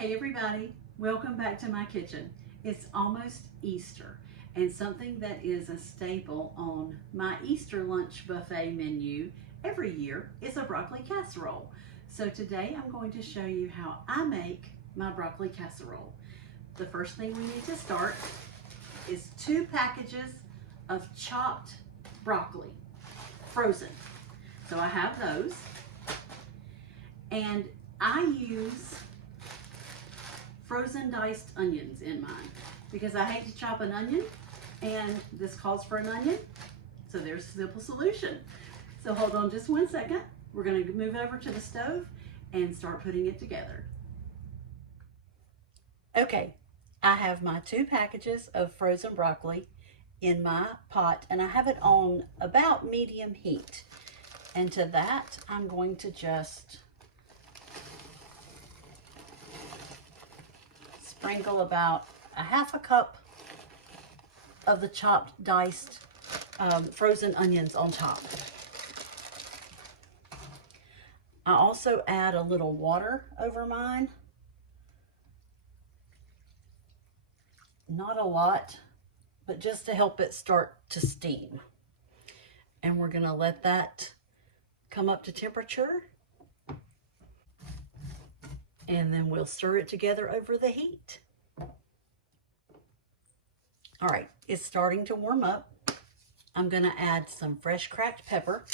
Hey everybody, welcome back to my kitchen. It's almost Easter, and something that is a staple on my Easter lunch buffet menu every year is a broccoli casserole. So today I'm going to show you how I make my broccoli casserole. The first thing we need to start is 2 packages of chopped broccoli, frozen. So I have those, and I use frozen diced onions in mine because I hate to chop an onion, and this calls for an onion, so there's a simple solution. So hold on just one second. We're going to move over to the stove and start putting it together. Okay, I have my 2 packages of frozen broccoli in my pot, and I have it on about medium heat. And to that, I'm going to just sprinkle about a half a cup of the chopped diced frozen onions on top. I also add a little water over mine. Not a lot, but just to help it start to steam. And we're going to let that come up to temperature. And then we'll stir it together over the heat. All right, it's starting to warm up. I'm going to add some fresh cracked pepper.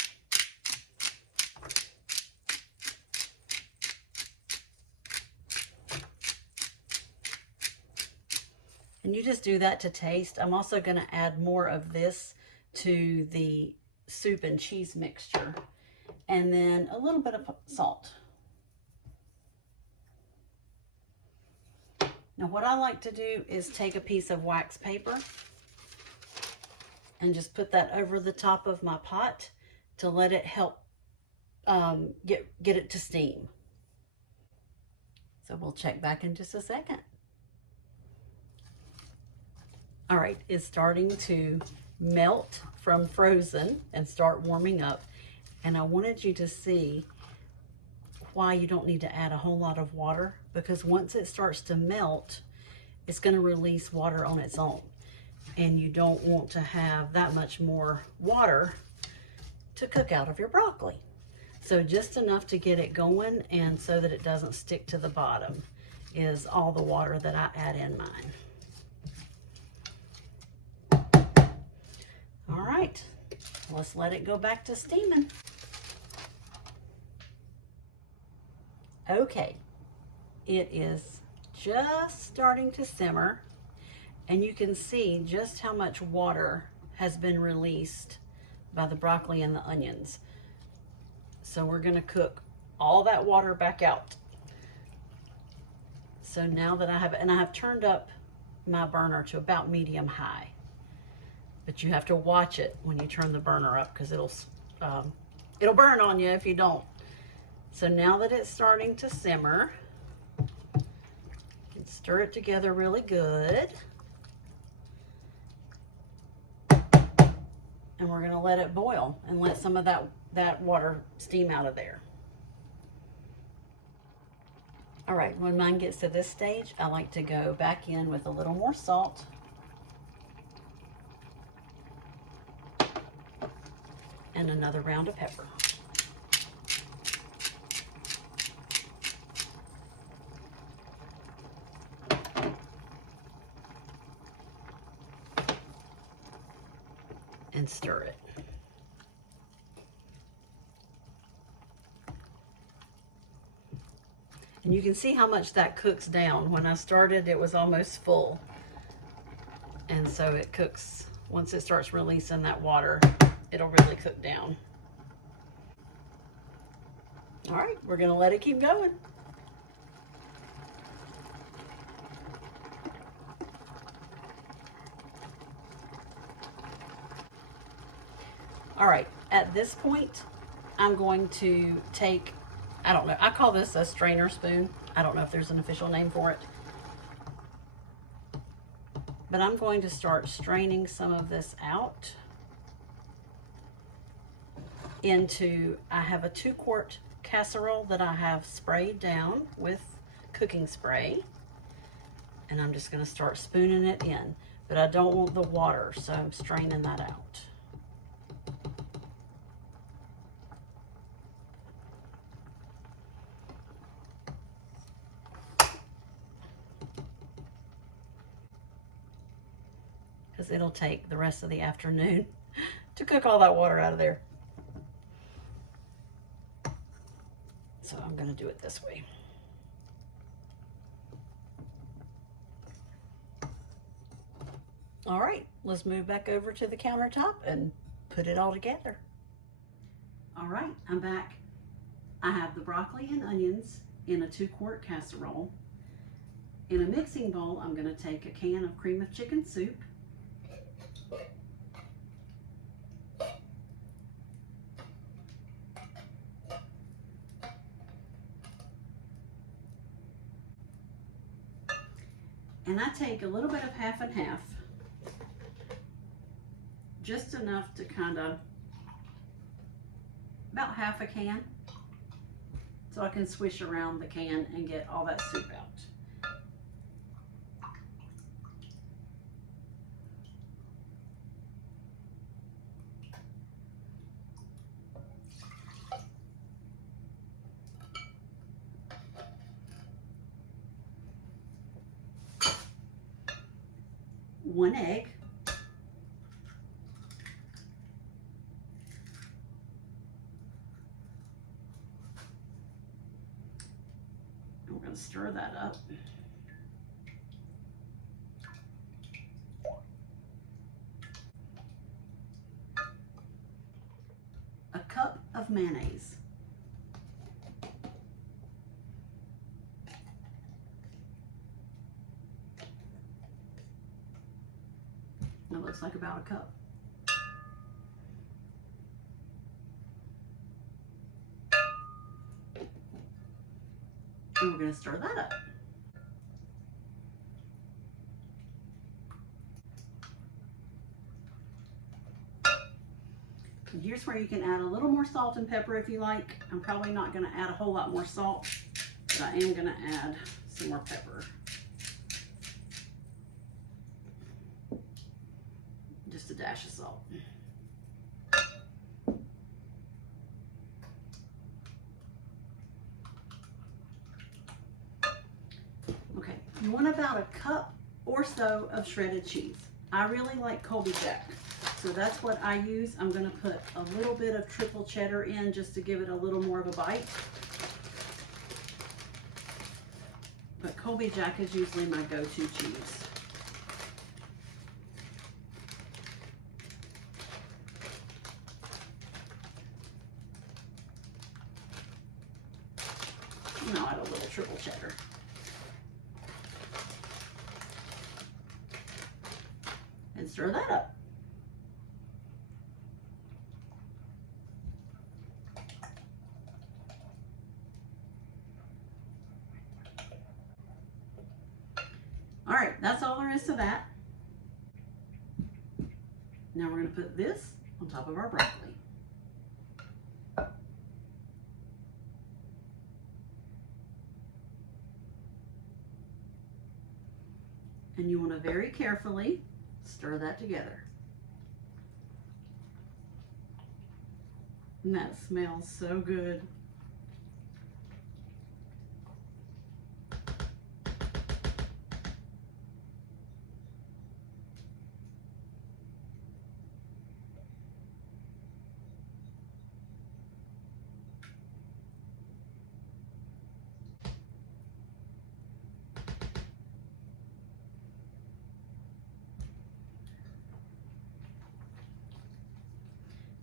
And you just do that to taste. I'm also going to add more of this to the soup and cheese mixture. And then a little bit of salt. Now what I like to do is take a piece of wax paper and just put that over the top of my pot to let it help get it to steam. So we'll check back in just a second. All right, it's starting to melt from frozen and start warming up. And I wanted you to see why you don't need to add a whole lot of water, because once it starts to melt, it's going to release water on its own, and you don't want to have that much more water to cook out of your broccoli. So just enough to get it going, and so that it doesn't stick to the bottom, is all the water that I add in mine. All right, let's let it go back to steaming. Okay, it is just starting to simmer, and you can see just how much water has been released by the broccoli and the onions. So we're going to cook all that water back out. So now that I have turned up my burner to about medium high, but you have to watch it when you turn the burner up, because it'll burn on you if you don't. So now that it's starting to simmer, you can stir it together really good. And we're going to let it boil and let some of that water steam out of there. All right, when mine gets to this stage, I like to go back in with a little more salt. And another round of pepper. And stir it. And you can see how much that cooks down. When I started, it was almost full. And so it cooks, once it starts releasing that water, it'll really cook down. All right, we're gonna let it keep going. All right, at this point, I'm going to take, I don't know, I call this a strainer spoon. I don't know if there's an official name for it. But I'm going to start straining some of this out into, I have a 2-quart casserole that I have sprayed down with cooking spray, and I'm just going to start spooning it in. But I don't want the water, so I'm straining that out. Because it'll take the rest of the afternoon to cook all that water out of there. So I'm going to do it this way. All right, let's move back over to the countertop and put it all together. All right, I'm back. I have the broccoli and onions in a 2-quart casserole. In a mixing bowl, I'm going to take a can of cream of chicken soup, and I take a little bit of half and half, just enough to kind of, about half a can, so I can swish around the can and get all that soup out. One egg. And we're going to stir that up. A cup of mayonnaise. It looks like about a cup. And we're going to stir that up. And here's where you can add a little more salt and pepper if you like. I'm probably not going to add a whole lot more salt, but I am going to add some more pepper. Just a dash of salt. Okay, you want about a cup or so of shredded cheese. I really like Colby Jack, so that's what I use. I'm going to put a little bit of triple cheddar in just to give it a little more of a bite. But Colby Jack is usually my go-to cheese. Now add a little triple cheddar. And stir that up. All right, that's all there is to that. Now we're going to put this on top of our broccoli. And you want to very carefully stir that together. And that smells so good.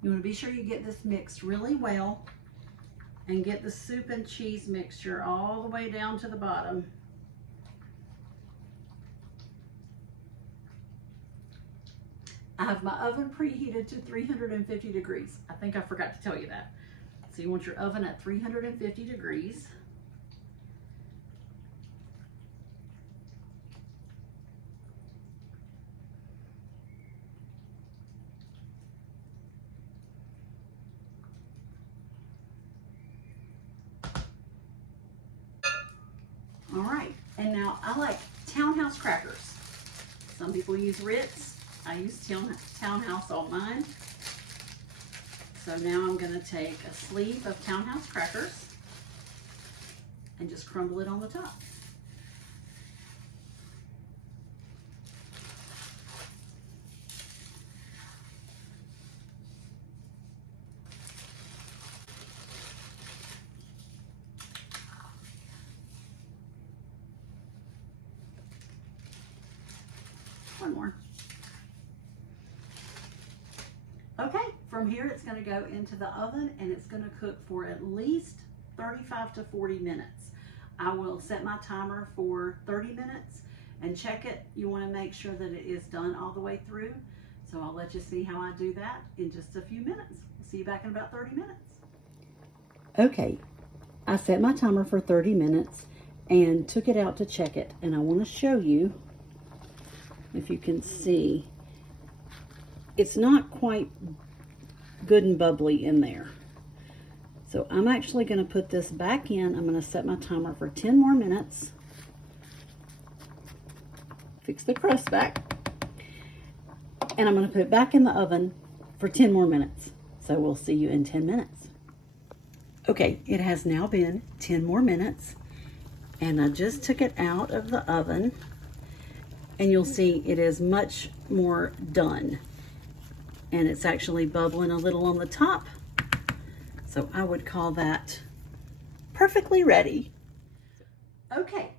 You want to be sure you get this mixed really well and get the soup and cheese mixture all the way down to the bottom. I have my oven preheated to 350 degrees. I think I forgot to tell you that. So you want your oven at 350 degrees. All right, and now I like Townhouse crackers. Some people use Ritz. I use Townhouse on mine. So now I'm gonna take a sleeve of Townhouse crackers and just crumble it on the top. One more. Okay, from here it's going to go into the oven and it's going to cook for at least 35 to 40 minutes. I will set my timer for 30 minutes and check it. You want to make sure that it is done all the way through. So I'll let you see how I do that in just a few minutes. I'll see you back in about 30 minutes. Okay, I set my timer for 30 minutes and took it out to check it. And I want to show you, if you can see, it's not quite good and bubbly in there. So I'm actually going to put this back in. I'm going to set my timer for 10 more minutes. Fix the crust back. And I'm going to put it back in the oven for 10 more minutes. So we'll see you in 10 minutes. Okay, it has now been 10 more minutes. And I just took it out of the oven. And you'll see it is much more done. And it's actually bubbling a little on the top. So I would call that perfectly ready. Okay,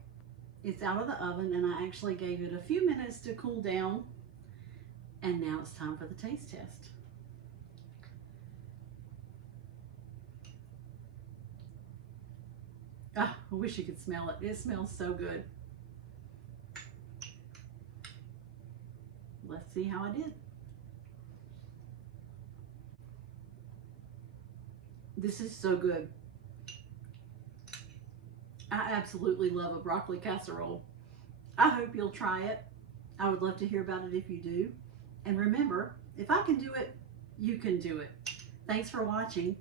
it's out of the oven and I actually gave it a few minutes to cool down. And now it's time for the taste test. Ah, I wish you could smell it. It smells so good. Let's see how I did. This is so good. I absolutely love a broccoli casserole. I hope you'll try it. I would love to hear about it if you do. And remember, if I can do it, you can do it. Thanks for watching.